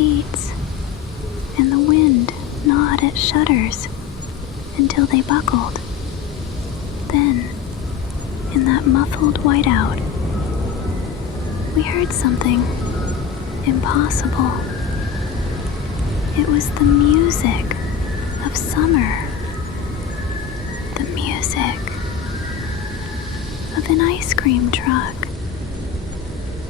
sheets, and the wind gnawed at shutters until they buckled. Then, in that muffled whiteout, we heard something impossible. It was the music of summer. The music of an ice cream truck.